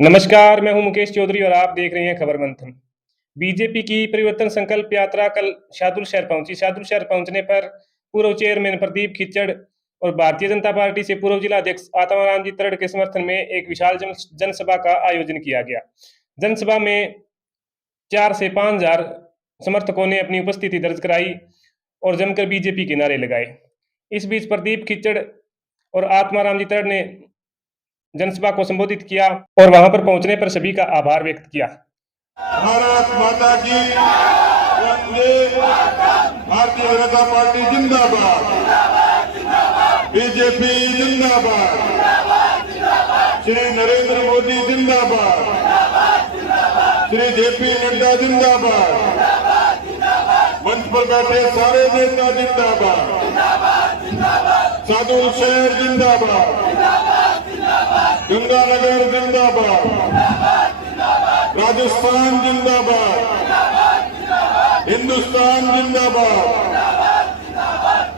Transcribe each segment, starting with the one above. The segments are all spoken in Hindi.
नमस्कार, मैं हूं मुकेश चौधरी और आप देख रहे हैं खबर मंथन। बीजेपी की परिवर्तन संकल्प यात्रा कल शाहदुल शहर पहुंची। शाहदुल शहर पहुंचने पर पूर्व चेयरमैन प्रदीप खिच्चड़ और भारतीय जनता पार्टी से पूर्व जिला अध्यक्ष आत्माराम जी तरड़ के समर्थन में एक विशाल जनसभा का आयोजन किया गया। जनसभा में 4 से 5 हजार समर्थकों ने अपनी उपस्थिति दर्ज कराई और जमकर बीजेपी के नारे लगाए। इस बीच प्रदीप खिच्चड़ और आत्माराम जी तरड़ ने जनसभा को संबोधित किया और वहां पर पहुंचने पर सभी का आभार व्यक्त किया। भारत माता की वंदे, भारतीय जनता पार्टी जिंदाबाद, बीजेपी जिंदाबाद, श्री नरेंद्र मोदी जिंदाबाद, श्री जेपी नड्डा जिंदाबाद, मंच पर बैठे सारे नेता जिंदाबाद, शाहदुल शहर जिंदाबाद, गंगानगर जिंदाबाद, राजस्थान जिंदाबाद, हिंदुस्तान जिंदाबाद।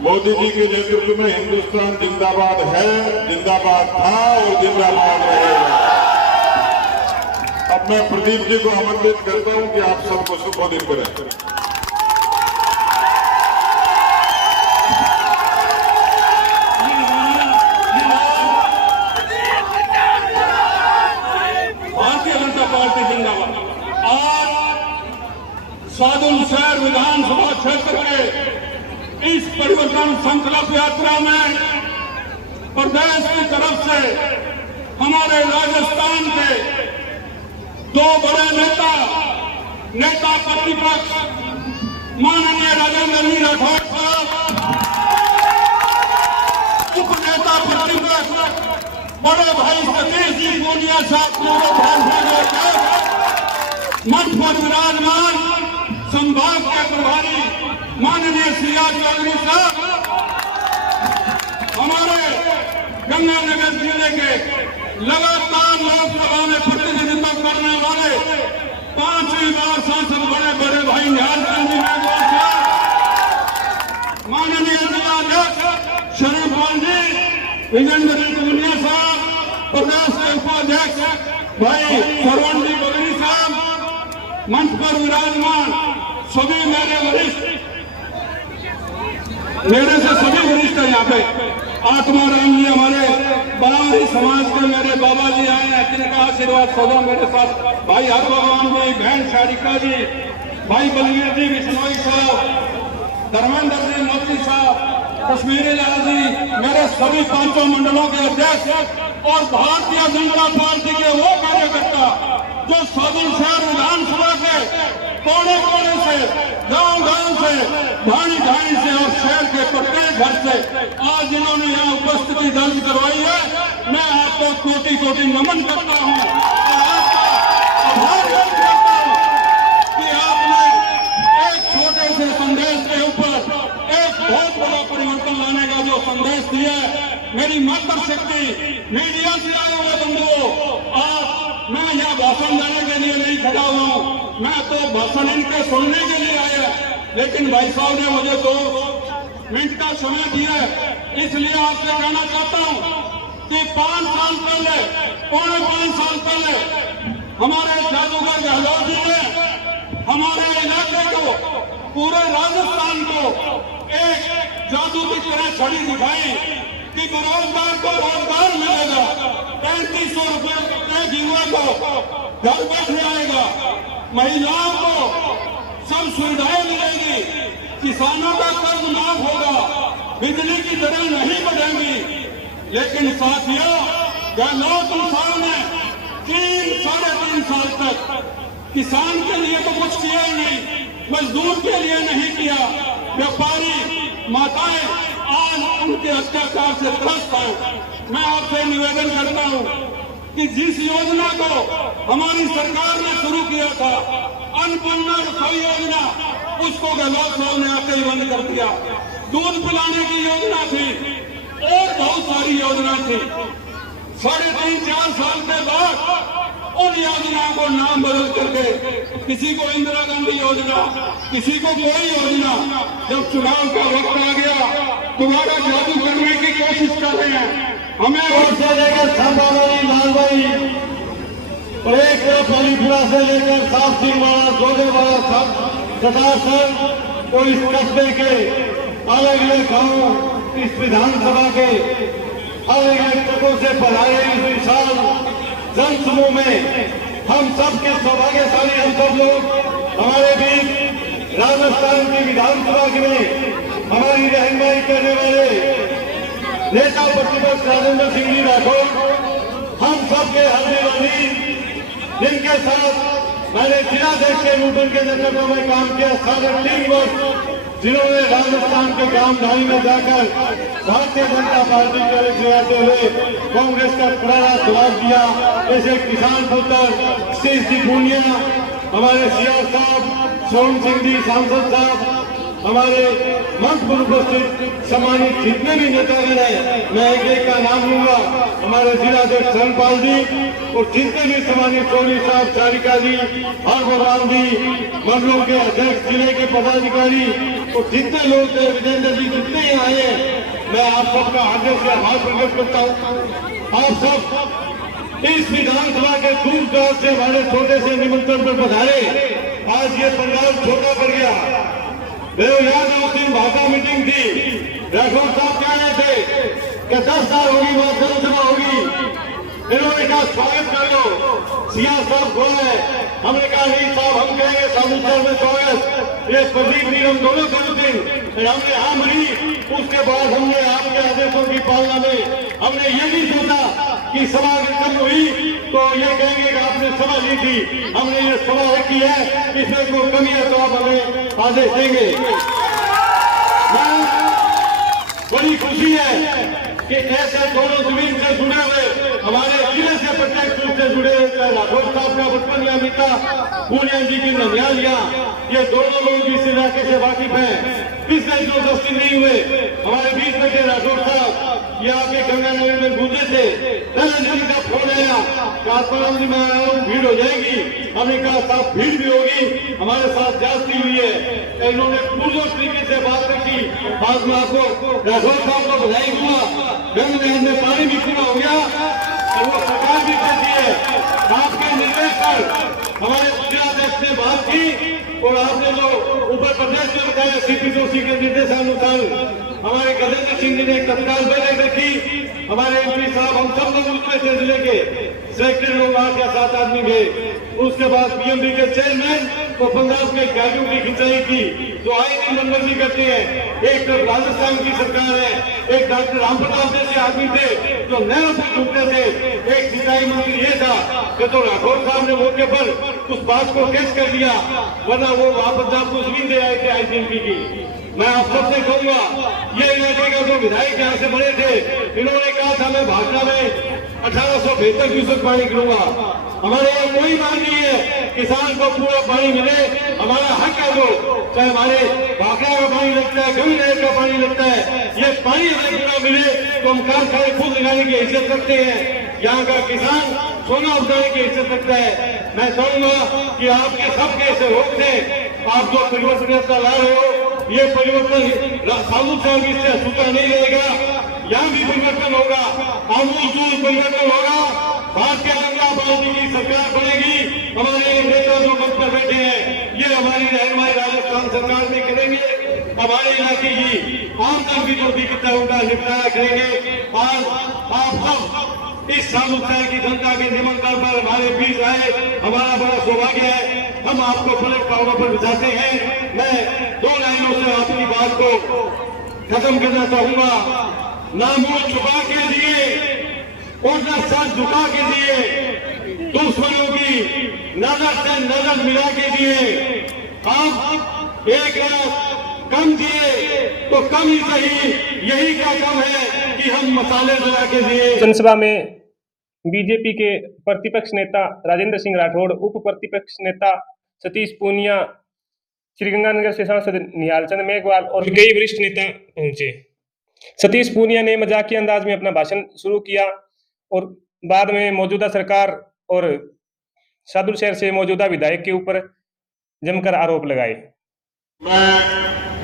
मोदी जी के नेतृत्व में हिंदुस्तान जिंदाबाद है, जिंदाबाद था और जिंदाबाद रहेगा। अब मैं प्रदीप जी को आमंत्रित करता हूं कि आप सबको संबोधित करें। शाहदुल शहर विधानसभा क्षेत्र के इस परिवर्तन संकल्प यात्रा में प्रदेश की तरफ से हमारे राजस्थान के दो बड़े नेता प्रतिपक्ष माननीय राजेंद्र जी राठौर साहब, उप नेता प्रतिपक्ष बड़े भाई सतीश जी पूनिया साहब, मंच पर विराजमान संभाग के प्रभारी माननीय सिया चौधरी साहब, हमारे गंगानगर जिले के लगातार लोकसभा में प्रतिनिधित्व करने वाले 5वीं बार सांसद बड़े भाई निहाल चंद जी मेघवाल साहब, माननीय जिला अध्यक्ष शरीफ जी, विजेंद्र जी पूनिया साहब, प्रदेश के उपाध्यक्ष भाई सरवण जी बगड़ी साहब, मंच पर विराजमान सभी मेरे से सभी वरिष्ठ यहाँ पे आत्माराम जी, हमारे बराबरी समाज के मेरे बाबा जी आए हैं, जिनका आशीर्वाद सदा मेरे साथ, भाई हर भगवान जी, बहन शारिका जी, भाई बलवीर जी बिश्नोई साहब, धर्मेंद्र जी मोदी साहब, कश्मीरी लाल जी, मेरे सभी 5 मंडलों के अध्यक्ष और भारतीय जनता पार्टी के वो कार्यकर्ता जो शाहदुल शहर विधानसभा के कोने कोने से, गांव से, ढाणी से और शहर के प्रत्येक घर से आज जिन्होंने यहाँ उपस्थिति दर्ज करवाई है, मैं आपको कोटि कोटि नमन करता हूँ और आपका आभार व्यक्त करता हूँ कि आपने एक छोटे से संदेश के ऊपर एक बहुत बड़ा परिवर्तन लाने का जो संदेश दिया है। मेरी मातृशक्ति मीडिया से आए हुए बंधुओं, मैं यहाँ भाषण देने के लिए नहीं खड़ा हुआ हूँ, मैं तो भाषण इनके सुनने के लिए आया, लेकिन भाई साहब ने मुझे 2 मिनट का समय दिया है, इसलिए आपसे कहना चाहता हूँ कि 5 साल पहले, पौने 5 साल पहले हमारे जादूगर गहलोत जी ने हमारे इलाके को, पूरे राजस्थान को एक जादू की तरह छड़ी दिखाई कि बेरोजगार को रोजगार मिलेगा, 3500 रुपये प्रत्येक युवा को घर बैठे आएगा, महिलाओं को सब सुविधाएं मिलेगी, किसानों का कर्ज माफ होगा, बिजली की दरें नहीं बढ़ेंगी। लेकिन साथियों, गहलोत साहब ने 3-3.5 साल तक किसान के लिए तो कुछ किया ही नहीं, मजदूर के लिए नहीं किया, व्यापारी माताएं आज उनके अत्याचार से त्रस्त हैं। मैं आपसे निवेदन करता हूं कि जिस योजना को हमारी सरकार ने शुरू किया था, अन्नपूर्णा रसोई योजना, उसको गहलोत साहब ने आके ही बंद कर दिया। दूध पिलाने की योजना थी और बहुत सारी योजना थी। 3.5-4 साल के बाद उन योजनाओं को नाम बदल करके किसी को इंदिरा गांधी योजना, किसी को कोई योजना, जब चुनाव का वक्त आ गया दोबारा जादू करने की कोशिश कर रहे हैं। हमें लाल भाई नया पालीपुरा से लेकर सात सिंहवाड़ा, जोधेवाड़ा, सतासन और इस कस्बे के अलग अलग गांव, इस विधानसभा के अलग अलग जगहों से पधारे इस विशाल जनसमूह में हम सब के सौभाग्यशाली हम सब लोग, हमारे बीच राजस्थान की विधानसभा में हमारी रहनुमाई करने वाले नेता प्रतिपक्ष राजेंद्र सिंह जी राठौर, हम सब के हरदीवानी, जिनके साथ मैंने जिलाध्यक्ष के नूतन के नेतृत्व में काम किया, साढ़े 3 वर्ष जिन्होंने राजस्थान के गांव ढाई में जाकर भारतीय जनता पार्टी के आते हुए कांग्रेस का करारा जवाब दिया, ऐसे किसान पुत्र श्री पूनिया, हमारे सीआर साहब, सोहन सिंह जी सांसद साहब, हमारे मंच पर उपस्थित सम्मानित जितने भी नेतागण हैं, मैं एक एक का नाम लूंगा, हमारे जिलाध्यक्ष धर्मपाल जी और जितने भी सम्मानित सोनी साहब, चारिका जी, हरभगवान जी, मंडलों के अध्यक्ष, जिले के पदाधिकारी और जितने लोग थे, विजेंद्र जी जितने ही आए हैं, मैं आप सबका हृदय से आभार प्रकट करता हूँ। आप सब इस विधानसभा के दूर दराज से हमारे छोटे से निमंत्रण पर पधारे। आज ये पंजाब छोटा पड़ गया। मेरे याद है उस दिन भाषा मीटिंग थी, राठौर साहब कह रहे थे कि 10 साल होगी वहां जनसभा होगी, इन्होंने कहा स्वागत कर लो, सीआर साहब को है, हमने कहा नहीं साहब हम कहेंगे सामूसर में स्वागत, ये प्रदीप जी हम दोनों समझते, हमने हाँ मरी। उसके बाद हमने आपके आदेशों की पालना में हमने ये नहीं सोचा कि सभा कम हुई तो ये कहेंगे कि आपने सभा ली थी, हमने ये सभा रखी है, इसमें कोई कमी है तो आप हमें आदेश देंगे। बड़ी खुशी है कि ऐसे दोनों जमीन से जुड़े हुए, हमारे जिले से प्रत्यक्ष रूप से जुड़े हुए राठौर साहब का बचपन या मिता, पूनिया जी की ननियालिया, ये दोनों लोग इस इलाके से वाकिफ हैं। पिछले जो 10 दिन नहीं हुए हमारे बीच में थे राठौर साहब, ये आपके गंगानगर में गूंजे थे, जी का फोन आया, कासपाराम जी मैं आया हूँ, भीड़ हो जाएगी, हमने कहा साहब भीड़ भी होगी, हमारे साथ जाती हुई है, इन्होंने पूर्ण तरीके से बात रखी। आज मैं आपको राठौर साहब को बधाई दूंगा, गंगा में पानी भी पूरा हो गया और वो सरकार भी करती है। आपके निर्देश पर हमारे जिलाध्यक्ष ने बात की और आपने जो ऊपर प्रदेश में बताया सीपी जोशी के निर्देशानुसार हमारे गजेंद्र सिंह जी ने एक तत्काल बैठक रखी, हमारे एमपी साहब हम सब लोग उसमें थे, जिले के सेक्रेटरी लोग 8 या 7 आदमी गए। उसके बाद पीएमबी के चेयरमैन को पंजाब के गाड़ियों की खिंचाई की, जो आई दिन मनमर्जी करते हैं। एक तरफ राजस्थान की सरकार है, एक डॉक्टर रामप्रताप जैसे आदमी थे जो नहरों पर घूमते थे, एक सिंचाई मंत्री ये था कि तो राठौर साहब ने मौके पर उस बात को कैच कर दिया, वरना वो वहां पंजाब को जमीन दे आए थे आईसीएमपी की। मैं आप सबसे कहूंगा, ये इलाके का जो विधायक यहाँ से बने थे, इन्होंने कहा था मैं भाजपा में 1872 क्यूसेक पानी करूंगा। हमारे यहाँ कोई मांग नहीं है, किसान को पूरा पानी मिले, हमारा हक है वो, चाहे हमारे भाखड़ा का पानी लगता है, कभी नहर का पानी लगता है, ये पानी हमें पूरा मिले तो हम कारखाने खुद लगाने की इज्जत रखते हैं। यहाँ का किसान सोना उठाने की इज्जत रखता है। मैं चाहूंगा कि आपके सबके सहयोग से आप जो परिवर्तन ला रहे हो, ये परिवर्तन साधु साहब इससे अछूता नहीं रहेगा, यहाँ भी परिवर्तन होगा, आमूल परिवर्तन होगा। भारतीय जनता पार्टी की सरकार बनेगी, हमारे नेता जो मंच पर बैठे हैं ये हमारी रहनुमाई राजस्थान सरकार में करेंगे, हमारे इलाके की आम जन की जो दिक्कत है उनका निपटारा करेंगे। आज आप सब इस सामुदाय की जनता के निमंत्रण पर हमारे बीच आए, हमारा बड़ा सौभाग्य है। हम आपको पलट पावों पर बिठाते हैं। मैं 2 लाइनों से आपकी बात को खत्म करना चाहूंगा। ना मुंह छुपा के दिए और न सर झुका के दिए, दुश्मनों की नजर से नजर मिला के दिए। आप 1 लाख कम दिए तो कम ही सही, यही क्या कम है कि हम मसाले जला के दिए। जनसभा में बीजेपी के प्रतिपक्ष नेता राजेंद्र सिंह राठौड़, उप प्रतिपक्ष नेता सतीश पूनिया, श्रीगंगानगर से सांसद निहाल चंद मेघवाल और कई वरिष्ठ नेता पहुंचे। सतीश पूनिया ने मजाकिया अंदाज में अपना भाषण शुरू किया और बाद में मौजूदा सरकार और शादुल शहर से मौजूदा विधायक के ऊपर जमकर आरोप लगाए। मैं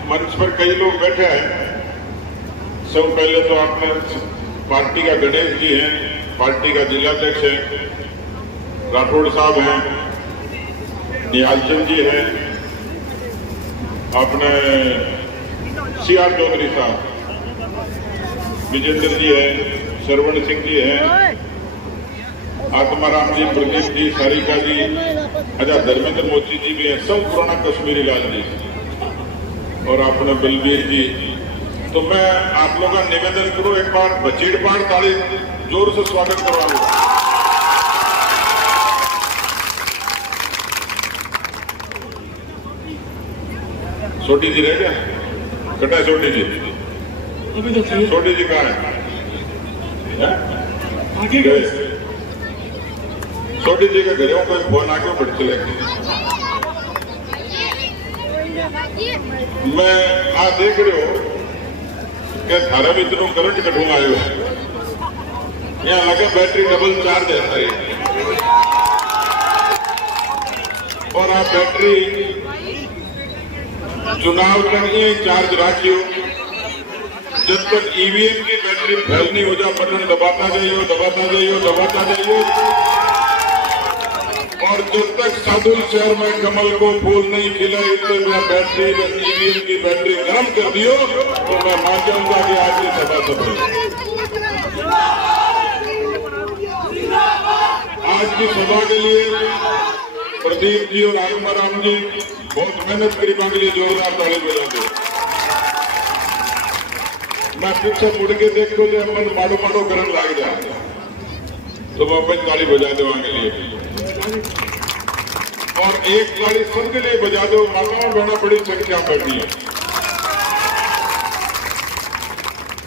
मंच पर कई लोग बैठे हैं। सब पहले तो आपने पार्टी का गणेश जी हैं, पार्टी का जिलाध्यक्ष है, राठौड़ साहब हैं, निहाल चंद जी हैं, अपने सीआर चौधरी साहब, विजेंद्र जी हैं, श्रवण सिंह जी हैं, आत्माराम जी, प्रदीप जी, सारिका जी, अच्छा धर्मेंद्र मोची जी भी हैं, सब पुराना कश्मीरी लाल जी और अपने बलबीर जी। तो मैं आप लोगों का निवेदन करूं, एक बार बचीड़ पाड़ ताली जोर से स्वागत करवाऊंगा। छोटी जी रह गया, कटा है छोटी जी, छोटी जी कहाँ है? गए छोटी जी के घरों कोई फोन आके बढ़ चले। मैं आ देख रहे हो कि थारा भी इतना करंट कटू आयो, यहाँ लगा बैटरी डबल चार्ज है सारी, और आप बैटरी चुनाव तक ही चार्ज रखियो। जब तक ईवीएम की बैटरी फेल नहीं हो जाए, बटन दबाता जाइयो, दबाता जाइयो, दबाता जाइयो, और जब तक साधुल शहर में कमल को फूल नहीं खिला, इससे मैं बैटरी ईवीएम की बैटरी गर्म कर दियो तो मैं मान जाऊंगा कि आज की सभा सफल। आज की सभा के लिए प्रदीप जी और आत्माराम जी बहुत मेहनत करी, मांग लिए जोरदार ताली बजा दो। मैं पीछे मुड़ के देखो जो मन माड़ो माड़ो करन लग जाए तो मैं अपन ताली बजा दो आगे लिए, और एक ताली सबके लिए बजा दो। माताओं बहना बड़ी संख्या बैठी है,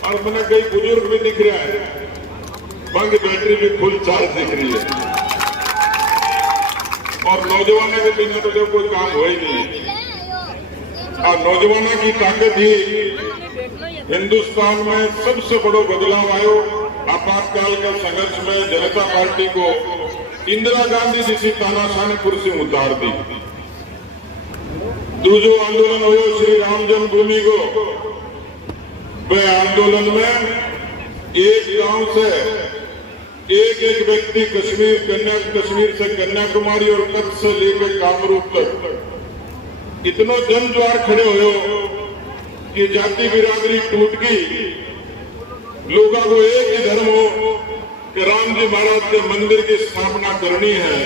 और मैंने कई बुजुर्ग भी दिख रहा है, बंद बैटरी भी फुल चार्ज दिख रही है, और नौजवानों के बिना तो जब कोई काम हो ही नहीं। और नौजवानों की ताकत ही हिंदुस्तान में सबसे बड़ो बदलाव आयो। आपातकाल के संघर्ष में जनता पार्टी को इंदिरा गांधी जैसी तानाशाह कुर्सी उतार दी। दूसरो आंदोलन हो श्री राम जन्मभूमि को, वह आंदोलन में एक गांव से एक एक व्यक्ति कश्मीर से कन्याकुमारी और कच्छ से लेकर कामरूप तक इतना जन ज्वार खड़े हो कि जाति बिरादरी टूट गई। लोगों को एक ही धर्म हो कि राम जी महाराज के मंदिर की स्थापना करनी है।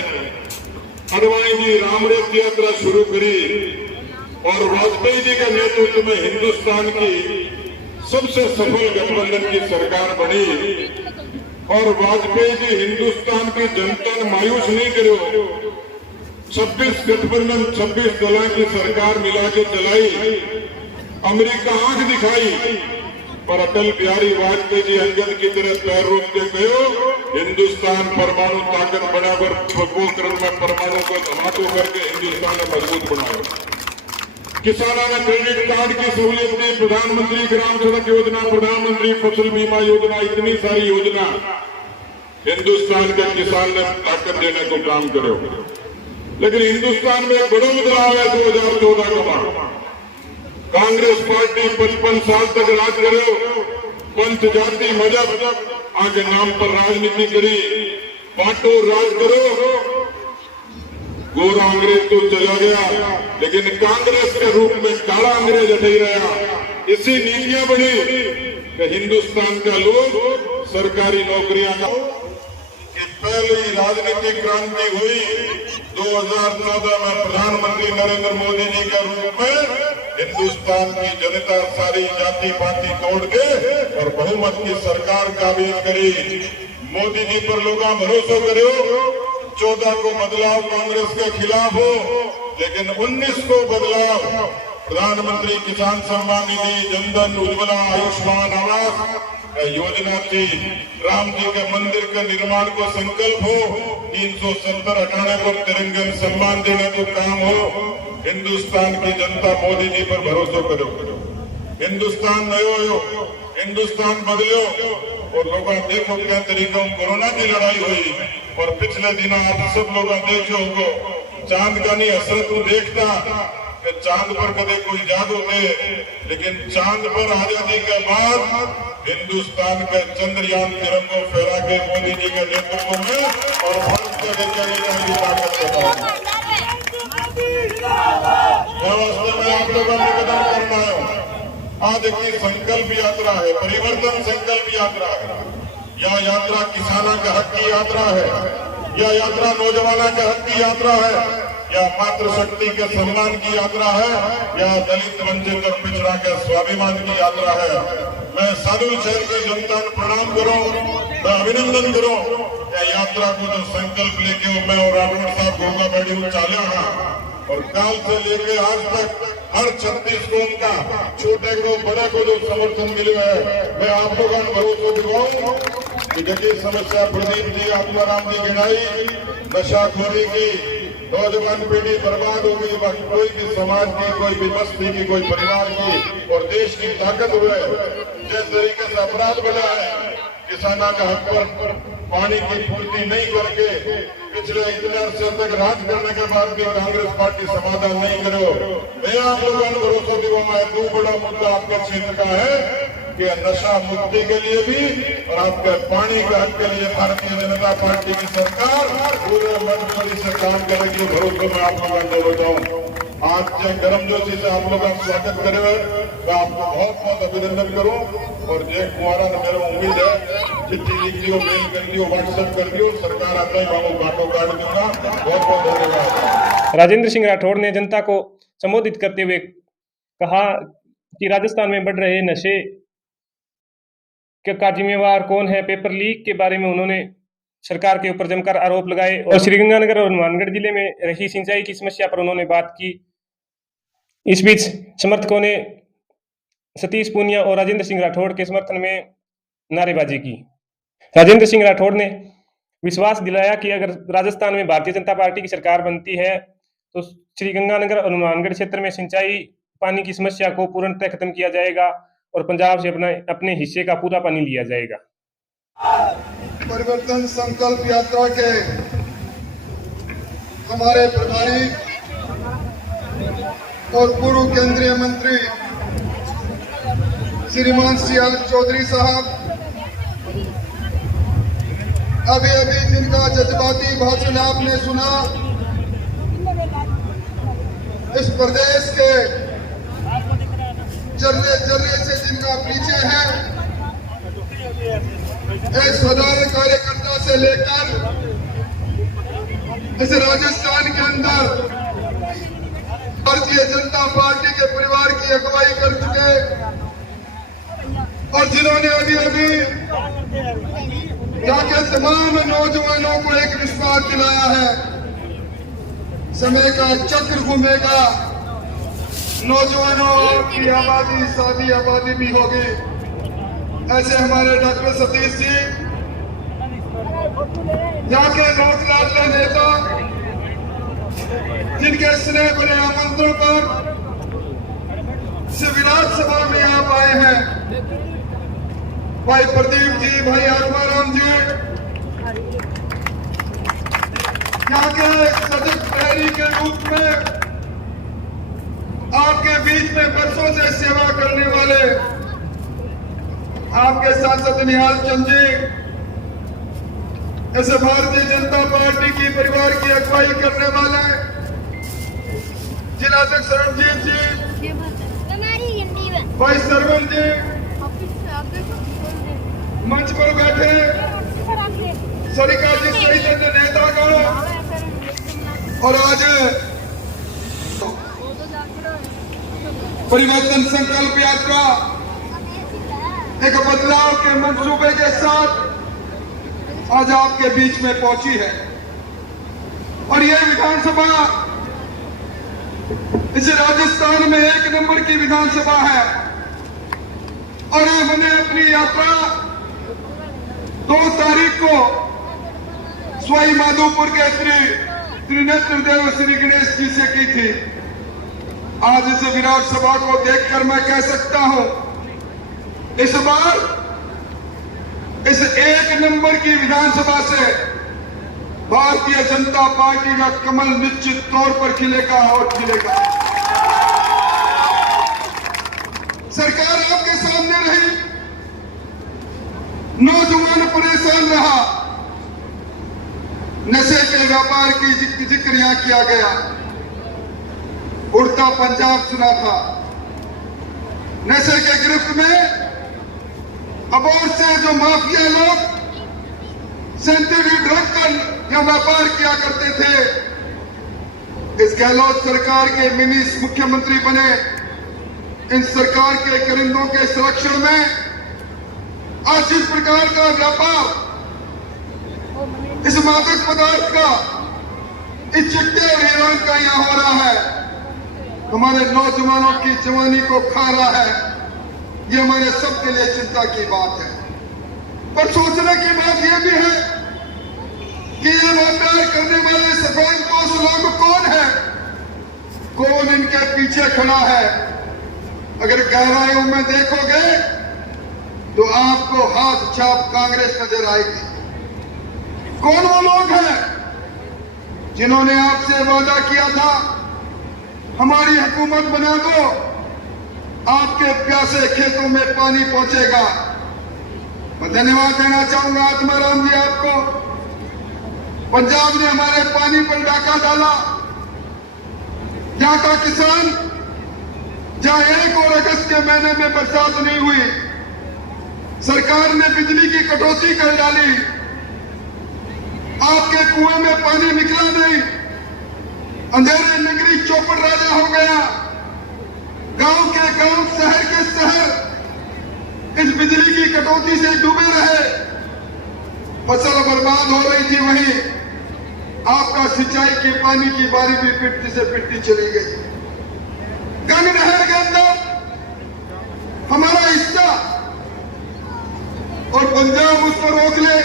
अडवाणी जी राम रथ यात्रा शुरू करी, और वाजपेयी जी के नेतृत्व में हिंदुस्तान की सबसे सफल गठबंधन की सरकार बनी, और वाजपेयी जी हिंदुस्तान की जनता ने मायूस नहीं करो। 26 गठबंधन 26 दलों की सरकार मिला के चलाई, अमेरिका आंख दिखाई, पर अटल बिहारी वाजपेयी जी अंगद की तरह पैर रोक के कहो हिंदुस्तान परमाणु ताकत बनाकर पोखरण में परमाणु को धमाको करके हिंदुस्तान ने मजबूत बनाया। किसानों ने क्रेडिट कार्ड की सहूलियत दी, प्रधानमंत्री ग्राम सड़क योजना, प्रधानमंत्री फसल बीमा योजना, इतनी सारी योजना हिंदुस्तान के किसान ने ताकत देने को काम करो। लेकिन हिंदुस्तान में एक बड़ा बदलाव है 2014 का बाद। कांग्रेस पार्टी 55 साल तक राज करो, पंथ जाति मजहब आगे नाम पर राजनीति करी, बांटो राज करो। गोरा अंग्रेज तो चला गया, लेकिन कांग्रेस के रूप में काला अंग्रेज हट ही रहा। इसी नीतियां बनी कि हिंदुस्तान का लोग सरकारी नौकरियां का। पहली राजनीतिक क्रांति हुई 2014 में प्रधानमंत्री नरेंद्र मोदी जी के रूप में। हिंदुस्तान की जनता सारी जाति पाति तोड़ के और बहुमत की सरकार काबिज करी। मोदी जी पर लोग भरोसा करो। 14 को बदलाव कांग्रेस के खिलाफ हो, लेकिन 19 को बदलाव प्रधानमंत्री किसान सम्मान निधि, जनधन, उज्ज्वला, आयुष्मान आवास योजना थी। राम जी के मंदिर के निर्माण को संकल्प हो, 370 हटाने को तिरंगन सम्मान देने को काम हो। हिंदुस्तान की जनता मोदी जी पर भरोसा करो। हिंदुस्तान नयो हो, हिंदुस्तान बदलो। और लोग देखो क्या तरीकों कोरोना की लड़ाई हुई, और पिछले दिनों आप सब लोग देखे होंगे चांद का नहीं असर तू देखता कि चांद पर कदे कोई जादू है, लेकिन चांद पर आजादी के बाद हिंदुस्तान के चंद्रयान तिरंगों फहरा के मोदी जी के नेतृत्व में और वैज्ञानिकों की ताकत बताऊंगा। व्यवस्था में आप लोगों ने निवेदन करना है, आज की संकल्प यात्रा है, परिवर्तन संकल्प यात्रा है। यह यात्रा किसानों के हक की यात्रा है, यह यात्रा नौजवानों के हक की यात्रा है, या मातृशक्ति के सम्मान की यात्रा है, या दलित वंचित और पिछड़ा के स्वाभिमान की यात्रा है। मैं सादुल शहर की जनता को प्रणाम करूं, मैं अभिनंदन करूं। या यात्रा को जो संकल्प लेके मैं और राठौड़ साहब गोगा बैठी चालिया और काल से लेके आज तक हर 36 कौम का छोटे को बड़े को जो समर्थन मिले है, मैं आप लोगों को भरोसा दिलाऊं कि जटिल समस्या प्रदीप जी, आत्माराम जी गिनाई, नशाखोरी की नौजवान पीढ़ी बर्बाद हो गई, बाकी कोई भी समाज की, कोई भी बस्ती की, कोई परिवार की और देश की ताकत हुए जिस तरीके से अपराध बढ़ा है, किसानों का हक पर पानी की पूर्ति नहीं करके पिछले इतने अर्से तक राज करने के बाद भी कांग्रेस पार्टी समाधान नहीं करो। मैं आप लोगों को भरोसा दिलाऊंगा, दो बड़ा मुद्दा आपके क्षेत्र का है कि नशा मुक्ति के लिए भी और आपके पानी के हक के लिए भारतीय जनता पार्टी की सरकार पूरे मजबूरी से काम करेगी। भरोसा मैं आप लोगों को बताऊं, आज जो गर्म जोशी से आप लोगों का स्वागत करे हुए मैं आपको बहुत बहुत अभिनंदन करूं। और जय कुमारा ने मेरा उम्मीद है चिट्ठी लिख दियो, मेल कर दियो, व्हाट्सएप कर दियो, सरकार आता है बाबू बातों काट दूंगा। बहुत बहुत धन्यवाद। राजेंद्र सिंह राठौड़ ने जनता को संबोधित करते हुए कहा कि राजस्थान में बढ़ रहे नशे का जिम्मेवार कौन है। पेपर लीक के बारे में उन्होंने सरकार के ऊपर जमकर आरोप लगाए और श्रीगंगानगर और हनुमानगढ़ जिले में रही सिंचाई की समस्या पर उन्होंने बात की। इस बीच समर्थकों ने सतीश पूनिया और राजेंद्र सिंह राठौड़ के समर्थन में नारेबाजी की। राजेंद्र सिंह राठौड़ ने विश्वास दिलाया कि अगर राजस्थान में भारतीय जनता पार्टी की सरकार बनती है तो श्रीगंगानगर और हनुमानगढ़ क्षेत्र में सिंचाई पानी की समस्या को पूर्णतः खत्म किया जाएगा और पंजाब से अपने हिस्से का पूरा पानी लिया जाएगा। परिवर्तन संकल्प यात्रा के हमारे प्रभारी और पूर्व केंद्रीय मंत्री श्रीमान सियाल चौधरी साहब अभी जिनका जज्बाती भाषण आपने सुना, इस प्रदेश के जर्रे से जिनका पीछे है, एक साधारण कार्यकर्ता से लेकर इस राजस्थान के अंदर भारतीय जनता पार्टी के परिवार की अगुवाई कर चुके और जिन्होंने अभी जाके तमाम नौजवानों को एक विश्वास दिलाया है, समय का चक्र घूमेगा, नौजवानों की आबादी शादी आबादी भी होगी। ऐसे हमारे डॉक्टर सतीश जी यहाँ के लोक लाडले नेता जिनके स्नेह भरे आमंत्रण पर विधानसभा में आप आए हैं, भाई प्रदीप जी, भाई आत्माराम जी, यहाँ के सजग प्रहरी के रूप में आपके बीच में बरसों से सेवा करने वाले आपके सांसद निहाल चंद जी, ऐसे भारतीय जनता पार्टी की परिवार की अगुवाई करने वाले जिलाध्यक्ष रणजीत जी, भाई सरवन जी, मंच पर बैठे सरिका जी सहित अन्य नेतागण और आज परिवर्तन संकल्प यात्रा एक बदलाव के मंसूबे के साथ आज आपके बीच में पहुंची है। और यह विधानसभा इस राजस्थान में 1 नंबर की विधानसभा है और हमने अपनी यात्रा 2 तारीख को सवाई माधोपुर के त्रिनेत्र देव श्री गणेश जी से की थी। आज इस विराट सभा को देखकर मैं कह सकता हूं, इस बार इस 1 नंबर की विधानसभा से भारतीय जनता पार्टी का कमल निश्चित तौर पर खिलेगा और खिलेगा। सरकार आपके सामने रही, नौजवान परेशान रहा, नशे के व्यापार की जिक्र यहाँ किया गया, उड़ता पंजाब सुना था। नशे के गिरफ्त में अबोर से जो माफिया लोग सेंचुरी ड्रग का यहाँ व्यापार किया करते थे, इस गहलोत सरकार के मिनी मुख्यमंत्री बने, इन सरकार के करिंदों के संरक्षण में आज इस प्रकार का व्यापार, इस मादक पदार्थ का, इस चिट्टे और हेरोइन का यहाँ हो रहा है, हमारे नौजवानों की जवानी को खा रहा है। ये हमारे सबके लिए चिंता की बात है। पर सोचने की बात यह भी है कि ये व्यापार करने वाले सफेद पोश लोग कौन है, कौन इनके पीछे खड़ा है। अगर गहराइयों में देखोगे तो आपको हाथ छाप कांग्रेस नजर आएगी। कौन वो लोग हैं जिन्होंने आपसे वादा किया था हमारी हुकूमत बना दो, आपके प्यासे खेतों में पानी पहुंचेगा। मैं धन्यवाद देना चाहूंगा आत्माराम जी आपको। पंजाब ने हमारे पानी पर डाका डाला। यहां का किसान, जहां 1 और अगस्त के महीने में बरसात नहीं हुई, सरकार ने बिजली की कटौती कर डाली, आपके कुएं में पानी निकला नहीं, अंधेरे नगरी चौपड़ राजा हो गया। गांव के गांव, शहर के शहर इस बिजली की कटौती से डूबे रहे। फसल बर्बाद हो रही थी, वहीं आपका सिंचाई के पानी की बारी भी पिटती से पिटती चली गई। गंग नहर के अंदर हमारा हिस्सा और पंजाब उस पर रोक ले।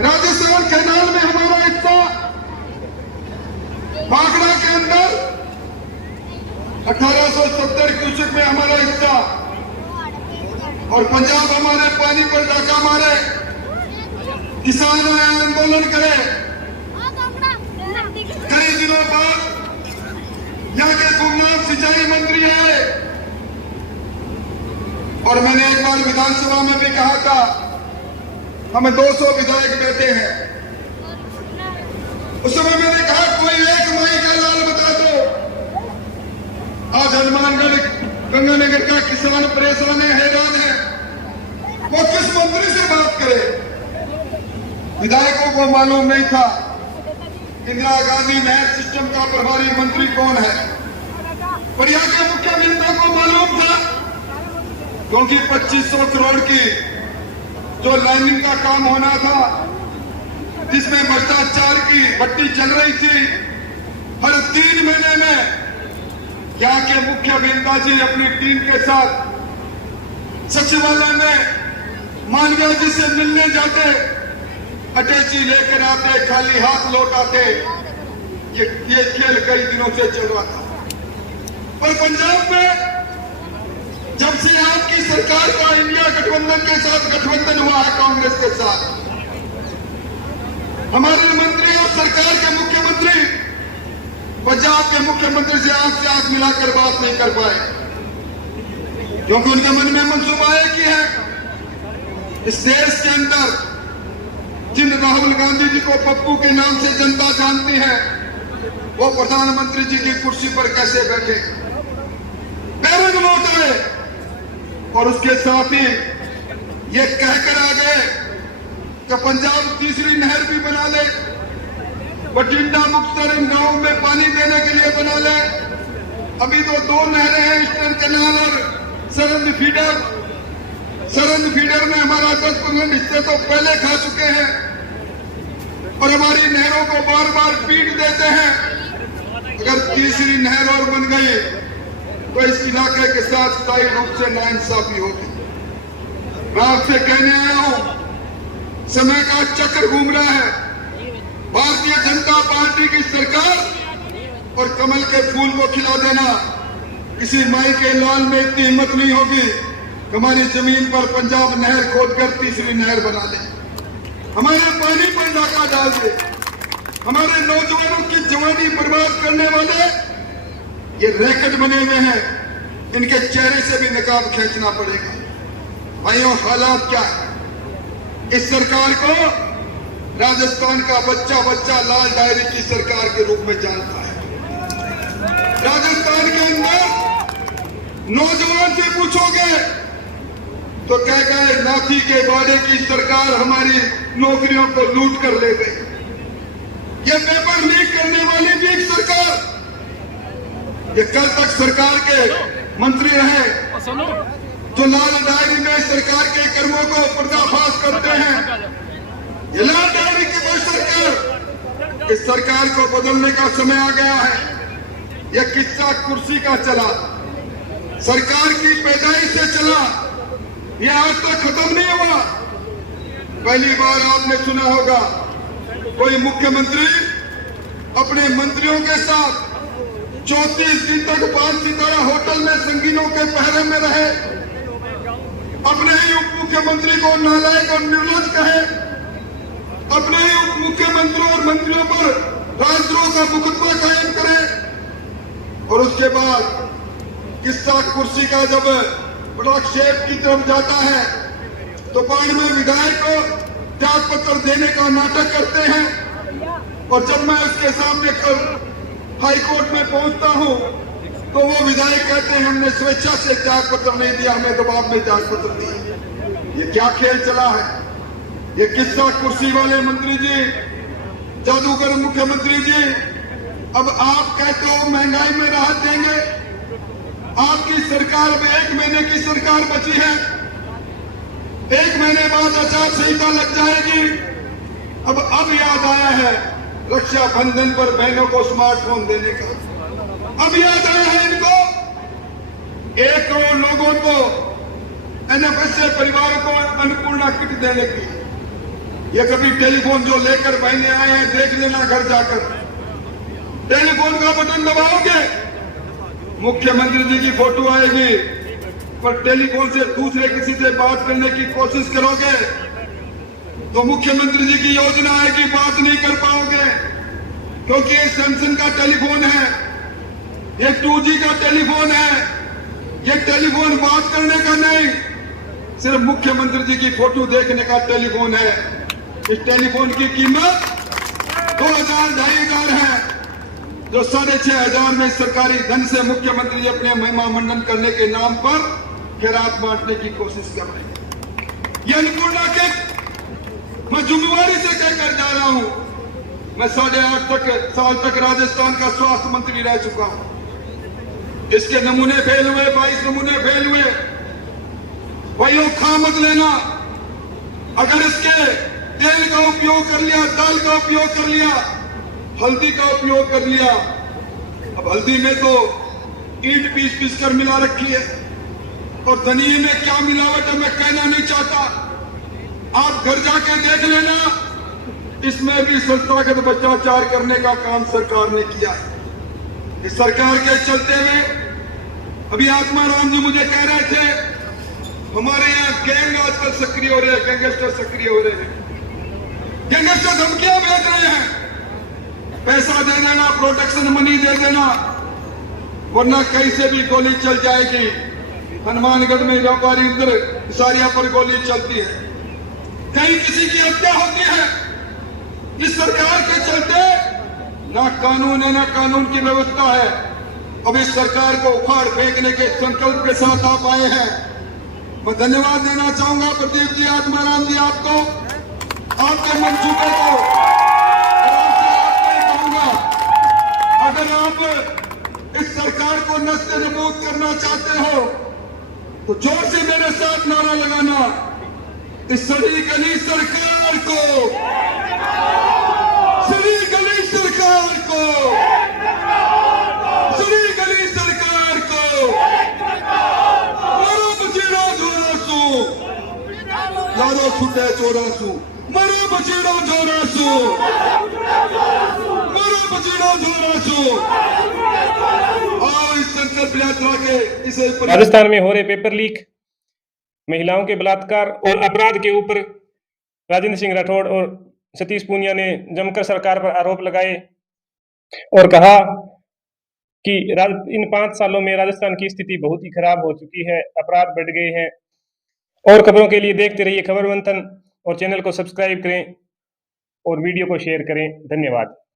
राजस्थान कैनाल में हमारा हिस्सा, भाखड़ा के अंदर 1870 क्यूसेक में हमारा हिस्सा, और पंजाब हमारे पानी पर डाका मारे, किसान आंदोलन करे। कई दिनों बाद यहाँ के गुमनाम सिंचाई मंत्री आए और मैंने एक बार विधानसभा में भी कहा था हमें 200 विधायक देते हैं। उस समय मैंने कहा कोई एक माई का लाल बता दो। आज हनुमानगढ़ गंगानगर का किसान परेशान है, हैरान है, वो किस मंत्री से बात करे। विधायकों को मालूम नहीं था इंदिरा गांधी नहर सिस्टम का प्रभारी मंत्री कौन है, पर यहाँ के मुख्यमंत्री को मालूम था, क्योंकि 2500 करोड़ की जो लाइनिंग का काम होना था, जिसमें भ्रष्टाचार की भट्टी चल रही थी, हर 3 महीने में यहाँ के मुख्य अभियंता जी अपनी टीम के साथ सचिवालय में मानवीय जी से मिलने जाते, अटैची लेकर आते, खाली हाथ लौट आते। ये खेल कई दिनों से चल रहा था। पर पंजाब में जब से आपकी सरकार का इंडिया गठबंधन के साथ गठबंधन हुआ है, कांग्रेस के साथ, हमारे मंत्री और सरकार के मुख्यमंत्री पंजाब के मुख्यमंत्री से आंख मिलाकर बात नहीं कर पाए, क्योंकि उनके मन में मंसूबा एक ही है। इस देश के अंदर जिन राहुल गांधी जी को पप्पू के नाम से जनता जानती है, वो प्रधानमंत्री जी की कुर्सी पर कैसे बैठे, बैरंग नोट आए, और उसके साथ ही ये कहकर आ गए कि पंजाब तीसरी नहर भी बना ले, बठिंडा मुक्तसर गांव में पानी देने के लिए बना ले। अभी तो 2 नहरें हैं, ईस्टर्न कैनाल और सरहद फीडर। सरहद फीडर में हमारा 10% हिस्से तो पहले खा चुके हैं, और हमारी नहरों को बार बार पीट देते हैं। अगर तीसरी नहर और बन गई तो इस इलाके के साथ स्थायी रूप से नाइंसाफी होगी। मैं आपसे कहने आया हूं, समय का चक्र घूम रहा है। भारतीय जनता पार्टी की सरकार और कमल के फूल को खिला देना, किसी माई के लाल में इतनी हिम्मत नहीं होगी कि हमारी जमीन पर पंजाब नहर खोदकर तीसरी नहर बना ले, हमारे पानी पर डाका डाल दे, हमारे नौजवानों की जवानी बर्बाद करने वाले ये रैकेट बने हुए हैं, इनके चेहरे से भी नकाब खींचना पड़ेगा। भाइयों, हालात क्या है? इस सरकार को राजस्थान का बच्चा बच्चा लाल डायरी की सरकार के रूप में जानता है। राजस्थान के अंदर नौजवान से पूछोगे तो कहेगा नाथी के वादे की सरकार हमारी नौकरियों को लूट कर ले गई। ये पेपर लीक करने वाली भी एक सरकार, ये कल तक सरकार के मंत्री रहे जो लाल डायरी में सरकार के कर्मों को पर्दाफाश करते हैं। ये लाल डायरी की वो सरकार, इस सरकार को बदलने का समय आ गया है। यह किस्सा कुर्सी का चला, सरकार की पैदाइश से चला, यह आज तक खत्म नहीं हुआ। पहली बार आपने सुना होगा कोई मुख्यमंत्री अपने मंत्रियों के साथ 34 दिन तक 5 सितारा होटल में संगीनों के पहरे में रहे, अपने ही उप मुख्यमंत्री को नालायक और निर्लज कहे, अपने ही उप मुख्यमंत्री और मंत्रियों पर राजद्रोह का मुकदमा कायम करे, और उसके बाद किस्सा कुर्सी का जब प्रक्षेप की तरफ जाता है तो बाद में विधायक को त्याग पत्र देने का नाटक करते हैं। और जब मैं उसके सामने कल हाईकोर्ट में पहुंचता हूं तो वो विधायक कहते हैं हमने स्वेच्छा से त्याग पत्र नहीं दिया, हमें दबाव में त्याग पत्र दिया। ये क्या खेल चला है? ये किस्सा कुर्सी वाले मंत्री जी, जादूगर मुख्यमंत्री जी, अब आप कहते हो महंगाई में राहत देंगे। आपकी सरकार में 1 महीने की सरकार बची है, 1 महीने बाद आचार संहिता लग जाएगी। अब याद आया है रक्षाबंधन पर बहनों को स्मार्टफोन देने का, अब याद आया है इनको 1 करोड़ लोगों को एनएफएसए परिवारों को अन्नपूर्णा किट देने की। ये कभी टेलीफोन जो लेकर बहने आए हैं देख लेना घर जाकर, टेलीफोन का बटन दबाओगे मुख्यमंत्री जी की फोटो आएगी, पर टेलीफोन से दूसरे किसी से बात करने की कोशिश करोगे तो मुख्यमंत्री जी की योजना आएगी, बात नहीं कर पाओगे, क्योंकि ये सैमसंग का टेलीफोन है, ये 2G का टेलीफोन है। ये टेलीफोन बात करने का नहीं, सिर्फ मुख्यमंत्री जी की फोटो देखने का टेलीफोन है। इस टेलीफोन की कीमत 2000-2500 है, जो 6500 में सरकारी धन से मुख्यमंत्री जी अपने महिमा मंडन करने के नाम पर खैरात बांटने की कोशिश कर रहे हैं। ये अन्नपूर्णा के मैं जिम्मेवारी से कहकर जा रहा हूं, मैं 8.5 साल तक राजस्थान का स्वास्थ्य मंत्री रह चुका हूं। इसके नमूने फेल हुए, 22 नमूने फेल हुए। भाइयों खा मत लेना, अगर इसके तेल का उपयोग कर लिया, दाल का उपयोग कर लिया, हल्दी का उपयोग कर लिया, अब हल्दी में तो ईंट पीस कर मिला रखी है, और धनिये में क्या मिलावट है मैं कहना नहीं चाहता, आप घर जाके देख लेना। इसमें भी संस्थागत भ्रष्टाचार करने का काम सरकार ने किया है। इस सरकार के चलते हुए अभी आत्माराम जी मुझे कह रहे थे हमारे यहाँ गैंग आजकल सक्रिय हो रहे हैं, गैंगस्टर सक्रिय हो रहे हैं, गैंगस्टर धमकियां भेज रहे हैं, पैसा दे देना, प्रोटेक्शन मनी दे देना, वरना कहीं से भी गोली चल जाएगी। हनुमानगढ़ में व्यापारी इंद्र सारिया पर गोली चलती है, कहीं किसी की हत्या होती है। इस सरकार के चलते ना कानून है ना कानून की व्यवस्था है। अब इस सरकार को उखाड़ फेंकने के संकल्प के साथ आप आए हैं। मैं धन्यवाद देना चाहूंगा प्रदीप जी, आत्माराम जी, आपको, आपके मंसूबे को, अगर आप इस सरकार को नस्ते नबूद करना चाहते हो तो जोर से मेरे साथ नारा लगाना, इस सड़ी गली सरकार को, सड़ी गली सरकार को, सड़ी गली सरकार को, मरो बचेड़ो जोरासू, लारो छुटे चोरासू, मरो बचेड़ो जोरासू, मरो बचेड़ो जोरासू। आओ इस संकल्प यात्रा के इसे राजस्थान में हो रहे पेपर लीक, महिलाओं के बलात्कार और अपराध के ऊपर राजेंद्र सिंह राठौड़ और सतीश पूनिया ने जमकर सरकार पर आरोप लगाए और कहा कि इन 5 सालों में राजस्थान की स्थिति बहुत ही खराब हो चुकी है, अपराध बढ़ गए हैं। और खबरों के लिए देखते रहिए खबर मंथन और चैनल को सब्सक्राइब करें। और वीडियो को शेयर करें। धन्यवाद।